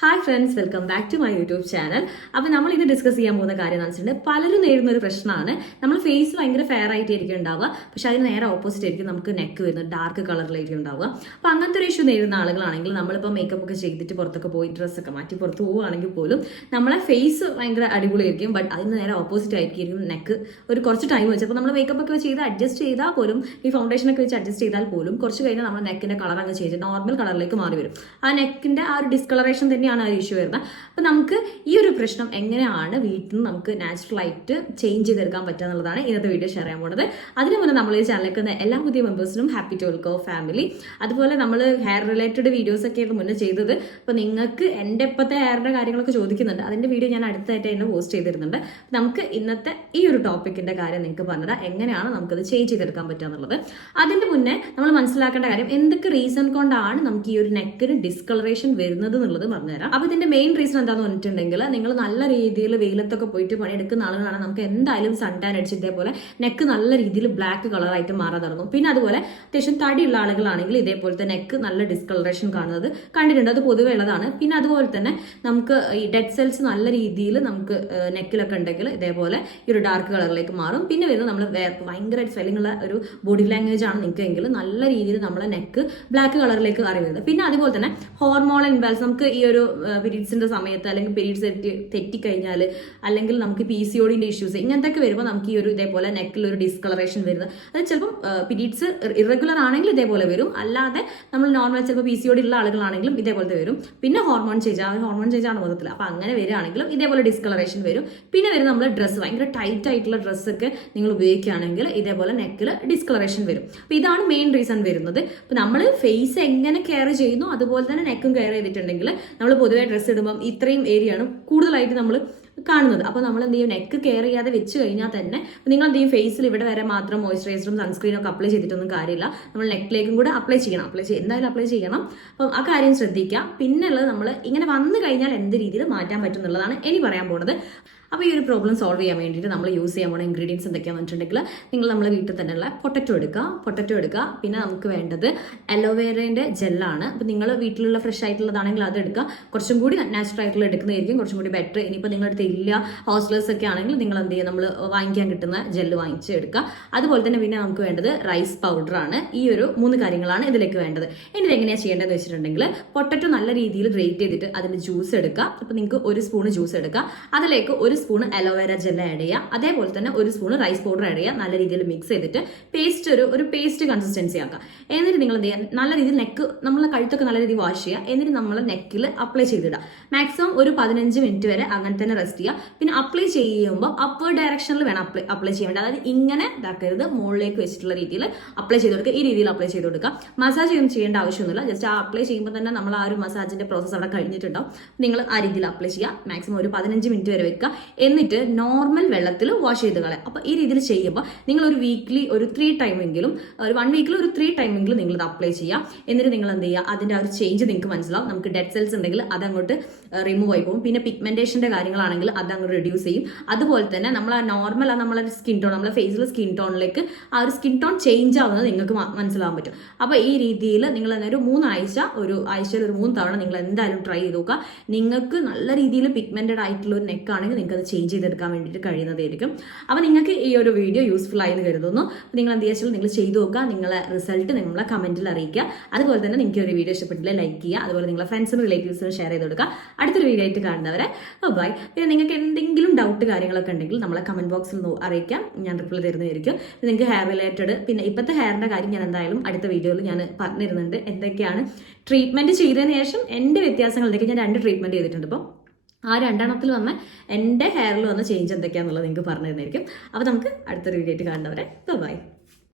Hi friends welcome back to my YouTube channel അപ്പോൾ നമ്മൾ ഇത് ഡിസ്കസ് ചെയ്യാൻ പോകുന്ന കാര്യം എന്ന് വെച്ചിട്ടുണ്ടെങ്കിൽ പലരും നേരിടുന്ന ഒരു പ്രശ്നമാണ്. നമ്മൾ ഫേസ് ഭയങ്കര ഫെയർ ആയിട്ടായിരിക്കും ഉണ്ടാവുക. പക്ഷേ അതിന് നേരെ ഓപ്പോസിറ്റ് ആയിരിക്കും നമുക്ക് നെക്ക് വരുന്നത് ഡാർക്ക് കളറിലായിരിക്കും ഉണ്ടാവുക. അപ്പോൾ അങ്ങനത്തെ ഒരു ഇഷ്യൂ നേരിടുന്ന ആളുകളാണെങ്കിൽ നമ്മളിപ്പോൾ മേക്കപ്പ് ഒക്കെ ചെയ്തിട്ട് പുറത്തൊക്കെ പോയി ഡ്രസ്സൊക്കെ മാറ്റി പുറത്ത് പോവുകയാണെങ്കിൽ പോലും നമ്മളെ ഫേസ് ഭയങ്കര അടിപൊളിയായിരിക്കും. ബട്ട് അതിന് നേരെ ഓപ്പോസിറ്റ് ആയിരിക്കും നെക്ക് ഒരു കുറച്ച് ടൈം വെച്ച് അപ്പോൾ നമ്മൾ മേക്കപ്പ് ഒക്കെ ചെയ്ത് അഡ്ജസ്റ്റ് ചെയ്താൽ പോലും ഈ ഫൗണ്ടേഷൻ ഒക്കെ വെച്ച് അഡ്ജസ്റ്റ് ചെയ്താൽ പോലും കുറച്ച് കഴിഞ്ഞാൽ നമ്മുടെ നെക്കിന്റെ കളർ അങ്ങ് ചെയ്ത് നോർമൽ കളറിലേക്ക് മാറി വരും. ആ നെക്കിന്റെ ആ ഒരു ഡിസ്കളറേഷൻ തന്നെയാണ് ഒരു ഇഷ്യൂ വരുന്നത്. അപ്പോൾ നമുക്ക് ഈ ഒരു പ്രശ്നം എങ്ങനെയാണ് വീട്ടിൽ നിന്ന് നമുക്ക് നാച്ചുറൽ ആയിട്ട് ചേഞ്ച് ചെയ്തെടുക്കാൻ പറ്റുക എന്നുള്ളതാണ് ഇന്നത്തെ വീഡിയോ ഷെയർ ചെയ്യാൻ പോകുന്നത്. അതിന് മുന്നേ നമ്മൾ ഈ ചാനലിലേക്ക് വന്ന എല്ലാ പുതിയ മെമ്പേഴ്സിനും ഹാപ്പി ടു വെൽക്കോ ഫാമിലി അതുപോലെ നമ്മൾ ഹെയർ റിലേറ്റഡ് വീഡിയോസ് ഒക്കെ ആയിരുന്നു മുന്നേ ചെയ്തത്. അപ്പോൾ നിങ്ങൾക്ക് എന്റെ ഇപ്പോഴത്തെ ഹെയറിന്റെ കാര്യങ്ങളൊക്കെ ചോദിക്കുന്നുണ്ട്. അതിന്റെ വീഡിയോ ഞാൻ അടുത്തായിട്ട് തന്നെ പോസ്റ്റ് ചെയ്തിരുന്നുണ്ട്. നമുക്ക് ഇന്നത്തെ ഈ ഒരു ടോപ്പിക്കിന്റെ കാര്യം നിങ്ങൾക്ക് പറഞ്ഞത് എങ്ങനെയാണ് നമുക്കത് ചേഞ്ച് ചെയ്തെടുക്കാൻ പറ്റുക എന്നുള്ളത്. അതിന്റെ മുന്നേ നമ്മൾ മനസ്സിലാക്കേണ്ട കാര്യം എന്തൊക്കെ റീസൺ കൊണ്ടാണ് നമുക്ക് ഈ ഒരു നെക്കിന് ഡിസ്കളറേഷൻ വരുന്നത് എന്നുള്ളത് പറഞ്ഞുതരാം അപ്പോൾ ഇതിന്റെ മെയിൻ റീസൺ എന്താന്ന് പറഞ്ഞിട്ടുണ്ടെങ്കിൽ നിങ്ങൾ നല്ല രീതിയിൽ വെയിലത്തൊക്കെ പോയിട്ട് പണിയെടുക്കുന്ന ആളുകളാണ്. നമുക്ക് എന്തായാലും സൺ ടാൻ അടിച്ച് ഇതേപോലെ നെക്ക് നല്ല രീതിയിൽ ബ്ലാക്ക് കളറായിട്ട് മാറാൻ തുടങ്ങും. പിന്നെ അതുപോലെ അത്യാവശ്യം തടിയുള്ള ആളുകളാണെങ്കിൽ ഇതേപോലത്തെ നെക്ക് നല്ല ഡിസ്കളറേഷൻ കാണുന്നത് കണ്ടിട്ടുണ്ട്. അത് പൊതുവെ ഉള്ളതാണ്. പിന്നെ അതുപോലെ തന്നെ നമുക്ക് ഈ ഡെഡ് സെൽസ് നല്ല രീതിയിൽ നമുക്ക് നെക്കിലൊക്കെ ഉണ്ടെങ്കിൽ ഇതേപോലെ ഈ ഒരു ഡാർക്ക് കളറിലേക്ക് മാറും. പിന്നെ വരുന്നത് നമ്മൾ ഭയങ്കര സ്വെല്ലിംഗ് ഉള്ള ഒരു ബോഡി ലാംഗ്വേജ് ആണ് നിൽക്കുമെങ്കിൽ നല്ല രീതിയിൽ നമ്മളെ നെക്ക് ബ്ലാക്ക് കളറിലേക്ക് അറിയുന്നത് പിന്നെ അതുപോലെ തന്നെ ഹോർമോൺ ഇൻബാലൻസ് നമുക്ക് ഈ ഒരു പീരീഡ്സിന്റെ സമയത്ത് അല്ലെങ്കിൽ പീരീഡ്സ് തെറ്റി തെറ്റിക്കഴിഞ്ഞാൽ അല്ലെങ്കിൽ നമുക്ക് പി സി ഒഡിന്റെ ഇഷ്യൂസ് ഇങ്ങനത്തെ ഒക്കെ വരുമ്പോൾ നമുക്ക് ഈ ഒരു ഇതേപോലെ നെക്കിൽ ഒരു ഡിസ്കളറേഷൻ വരുന്നത്. അത് ചിലപ്പം പീരീഡ്സ് ഇറഗുലർ ആണെങ്കിലും ഇതേപോലെ വരും. അല്ലാതെ നമ്മൾ നോർമൽ ചിലപ്പോൾ പി സി ഒഡി ഉള്ള ആളുകളാണെങ്കിലും ഇതേപോലത്തെ വരും. പിന്നെ ഹോർമോൺ ചേഞ്ച് ആ ഹോർമോൺ ചേഞ്ച് ആണ് മൊത്തത്തിൽ അപ്പോൾ അങ്ങനെ വരികയാണെങ്കിലും ഇതേപോലെ ഡിസ്കളറേഷൻ വരും. പിന്നെ വരുന്ന നമ്മൾ ഡ്രസ്സ് ഭയങ്കര ടൈറ്റ് ആയിട്ടുള്ള ഡ്രസ്സൊക്കെ നിങ്ങൾ ഉപയോഗിക്കുകയാണെങ്കിൽ ഇതേപോലെ നെക്കിൽ ഡിസ്കളറേഷൻ വരും. അപ്പോൾ ഇതാണ് മെയിൻ റീസൺ വരുന്നത്. അപ്പോൾ നമ്മൾ ഫേസ് എങ്ങനെ കെയർ ചെയ്യുന്നു അതുപോലെ തന്നെ നെക്കും കെയർ ചെയ്തിട്ടുണ്ടെങ്കിൽ നമ്മൾ പൊതുവെ ഡ്രസ്സ് ഇടുമ്പം ഇത്രയും ഏരിയയാണ് കൂടുതലായിട്ട് നമ്മൾ കാണുന്നത്. അപ്പോൾ നമ്മൾ എന്ത് ചെയ്യും? നെക്ക് കെയർ ചെയ്യാതെ വെച്ച് കഴിഞ്ഞാൽ തന്നെ നിങ്ങൾ എന്ത് ചെയ്യും? ഫേസിൽ ഇവിടെ വരെ മാത്രം മോയ്സ്ചറൈസറും സൺസ്ക്രീനും ഒക്കെ അപ്ലൈ ചെയ്തിട്ടൊന്നും കാര്യമില്ല. നമ്മൾ നെക്കിലേക്കും കൂടെ അപ്ലൈ ചെയ്യണം. അപ്ലൈ ചെയ്യും എന്തായാലും അപ്ലൈ ചെയ്യണം. അപ്പം ആ കാര്യം ശ്രദ്ധിക്കുക. പിന്നുള്ളത് നമ്മൾ ഇങ്ങനെ വന്നു കഴിഞ്ഞാൽ എന്ത് രീതിയിൽ മാറ്റാൻ പറ്റും എന്നുള്ളതാണ് ഇനി പറയാൻ പോകുന്നത് അപ്പോൾ ഈ ഒരു പ്രോബ്ലം സോൾവ് ചെയ്യാൻ വേണ്ടിയിട്ട് നമ്മൾ യൂസ് ചെയ്യാൻ പോകുന്ന ഇൻഗ്രീഡിയൻസ് എന്തൊക്കെയാണെന്ന് വെച്ചിട്ടുണ്ടെങ്കിൽ നിങ്ങൾ നമ്മളെ വീട്ടിൽ തന്നെയുള്ള പൊട്ടറ്റോ എടുക്കുക പൊട്ടറ്റോ എടുക്കുക. പിന്നെ നമുക്ക് വേണ്ടത് അലോവേരേന്റെ ജെല്ലാണ് അപ്പോൾ നിങ്ങൾ വീട്ടിലുള്ള ഫ്രഷ് ആയിട്ടുള്ളതാണെങ്കിൽ അത് എടുക്കുക. കുറച്ചും കൂടി നാച്ചുറൽ ആയിട്ടുള്ള എടുക്കുന്നതായിരിക്കും. കുറച്ചും കൂടി ബെറ്റർ ഇനിയിപ്പോൾ നിങ്ങളുടെ അടുത്ത് ഇല്ല ഹോസ്റ്റലേഴ്സ് ഒക്കെ ആണെങ്കിൽ നിങ്ങൾ എന്ത് ചെയ്യുക? നമ്മൾ വാങ്ങിക്കാൻ കിട്ടുന്ന ജെല്ല് വാങ്ങിച്ച് എടുക്കുക. അതുപോലെ തന്നെ പിന്നെ നമുക്ക് വേണ്ടത് റൈസ് പൗഡറാണ് ഈ ഒരു മൂന്ന് കാര്യങ്ങളാണ് ഇതിലേക്ക് വേണ്ടത്. ഇനി എങ്ങനെയാണ് ചെയ്യേണ്ടതെന്ന് വെച്ചിട്ടുണ്ടെങ്കിൽ പൊട്ടറ്റോ നല്ല രീതിയിൽ ഗ്രേറ്റ് ചെയ്തിട്ട് അതിന്റെ ജ്യൂസ് എടുക്കുക. അപ്പോൾ നിങ്ങൾക്ക് ഒരു സ്പൂൺ ജ്യൂസ് എടുക്കുക. അതിലേക്ക് ഒരു സ്പൂൺ അലോവേര ജെൽ ആഡ് ചെയ്യുക അതേപോലെ തന്നെ ഒരു സ്പൂൺ റൈസ് പൗഡർ ആഡ് ചെയ്യുക നല്ല രീതിയിൽ മിക്സ് ചെയ്തിട്ട് പേസ്റ്റ് ഒരു ഒരു പേസ്റ്റ് കൺസിസ്റ്റൻസി ആക്കുക എന്നിട്ട് നിങ്ങൾ എന്ത് ചെയ്യുക നല്ല രീതിയിൽ നെക്ക് നമ്മളെ കഴുത്തൊക്കെ നല്ല രീതിയിൽ വാഷ് ചെയ്യുക എന്നിട്ട് നമ്മൾ നെക്കിൽ അപ്ലൈ ചെയ്തിടുക മാക്സിമം ഒരു പതിനഞ്ച് മിനിറ്റ് വരെ അങ്ങനെ തന്നെ റെസ്റ്റ് ചെയ്യുക പിന്നെ അപ്ലൈ ചെയ്യുമ്പോൾ അപ്പർ ഡയറക്ഷനിൽ വേണം അപ്ലൈ അപ്ലൈ ചെയ്യാൻ വേണ്ടി. അതായത് ഇങ്ങനെ ഇതാക്കരുത്. മുകളിലേക്ക് വെച്ചിട്ടുള്ള രീതിയിൽ അപ്ലൈ ചെയ്ത് കൊടുക്കുക. ഈ രീതിയിൽ അപ്ലൈ ചെയ്ത് കൊടുക്കുക. മസാജ് ഒന്നും ചെയ്യേണ്ട ആവശ്യമൊന്നുമില്ല. ജസ്റ്റ് ആ അപ്ലൈ ചെയ്യുമ്പോൾ തന്നെ നമ്മൾ ആ ഒരു മസാജിന്റെ പ്രോസസ്സ് അവിടെ കഴിഞ്ഞിട്ടുണ്ടാവും. നിങ്ങൾ ആ രീതിയിൽ അപ്ലൈ ചെയ്യുക മാക്സിമം ഒരു പതിനഞ്ച് മിനിറ്റ് വരെ വെക്കുക. എന്നിട്ട് നോർമൽ വെള്ളത്തിൽ വാഷ് ചെയ്ത് കളയാം. അപ്പോൾ ഈ രീതിയിൽ ചെയ്യുമ്പോൾ നിങ്ങൾ ഒരു വീക്ക്ലി ഒരു ത്രീ ടൈമെങ്കിലും ഒരു വൺ വീക്കിൽ ഒരു ത്രീ ടൈമെങ്കിലും നിങ്ങൾ ഇത് അപ്ലൈ ചെയ്യുക എന്നിട്ട് നിങ്ങൾ എന്ത് ചെയ്യുക? അതിന്റെ ആ ഒരു ചേഞ്ച് നിങ്ങൾക്ക് മനസ്സിലാവും. നമുക്ക് ഡെഡ് സെൽസ് ഉണ്ടെങ്കിൽ അതങ്ങോട്ട് റിമൂവ് ആയി പോകും. പിന്നെ പിഗ്മെന്റേഷന്റെ കാര്യങ്ങളാണെങ്കിൽ അത് അങ്ങോട്ട് റെഡ്യൂസ് ചെയ്യും. അതുപോലെ തന്നെ നമ്മൾ ആ നോർമൽ ആ നമ്മളെ സ്കിൻ ടോൺ നമ്മളെ ഫേസിലെ സ്കിൻ ടോണിലേക്ക് ആ ഒരു സ്കിൻ ടോൺ ചേഞ്ച് ആവുന്നത് നിങ്ങൾക്ക് മനസ്സിലാവാൻ പറ്റും. അപ്പോൾ ഈ രീതിയിൽ നിങ്ങൾ ഒരു മൂന്നാഴ്ച ഒരു ആഴ്ചയിൽ ഒരു മൂന്ന് തവണ നിങ്ങൾ എന്തായാലും ട്രൈ ചെയ്ത് നോക്കുക. നിങ്ങൾക്ക് നല്ല രീതിയിൽ പിഗ്മെന്റഡ് ആയിട്ടുള്ള ഒരു നെക്കാണെങ്കിൽ നിങ്ങൾക്ക് അത് ചേഞ്ച് ചെയ്തെടുക്കാൻ വേണ്ടിയിട്ട് കഴിയുന്നതായിരിക്കും. അപ്പോൾ നിങ്ങൾക്ക് ഈ ഒരു വീഡിയോ യൂസ്ഫുൾ ആയെന്ന് കരുതുന്നു. നിങ്ങൾ എന്ത് ചെയ്യാച്ചാൽ നിങ്ങൾ ചെയ്തു നോക്കുക നിങ്ങളെ റിസൾട്ട് നിങ്ങളെ കമന്റിൽ അറിയിക്കുക. അതുപോലെ തന്നെ നിങ്ങൾക്ക് ഒരു വീഡിയോ ഇഷ്ടപ്പെട്ടില്ല ലൈക്ക് ചെയ്യുക. അതുപോലെ നിങ്ങളെ ഫ്രണ്ട്സിനും റിലേറ്റീവ്സിനും ഷെയർ ചെയ്ത് കൊടുക്കുക. അടുത്തൊരു വീഡിയോ ആയിട്ട് കാണുന്നവരെ ബൈ പിന്നെ നിങ്ങൾക്ക് എന്തെങ്കിലും ഡൗട്ട് കാര്യങ്ങളൊക്കെ ഉണ്ടെങ്കിൽ നമ്മളെ കമന്റ് ബോക്സിൽ അറിയിക്കാം. ഞാൻ റിപ്ലൈ തരുന്നതായിരിക്കും. നിങ്ങൾക്ക് ഹെയർ റിലേറ്റഡ് പിന്നെ ഇപ്പോഴത്തെ ഹെയറിന്റെ കാര്യം ഞാൻ എന്തായാലും അടുത്ത വീഡിയോയിൽ ഞാൻ പറഞ്ഞിരുന്നുണ്ട്. എന്തൊക്കെയാണ് ട്രീറ്റ്മെന്റ് ചെയ്തതിന് ശേഷം എന്റെ വ്യത്യാസങ്ങൾ എന്തൊക്കെ ഞാൻ രണ്ട് ട്രീറ്റ്മെന്റ് ചെയ്തിട്ടുണ്ട് ഇപ്പോൾ ആ രണ്ടെണ്ണത്തിൽ വന്ന എന്റെ ഹെയറിൽ വന്ന ചേഞ്ച് എന്തൊക്കെയാണെന്നുള്ളത് നിങ്ങൾക്ക് പറഞ്ഞു തന്നായിരിക്കും അപ്പോൾ നമുക്ക് അടുത്തൊരു വീഡിയോ ആയിട്ട് കാണുന്നവരെ ബൈ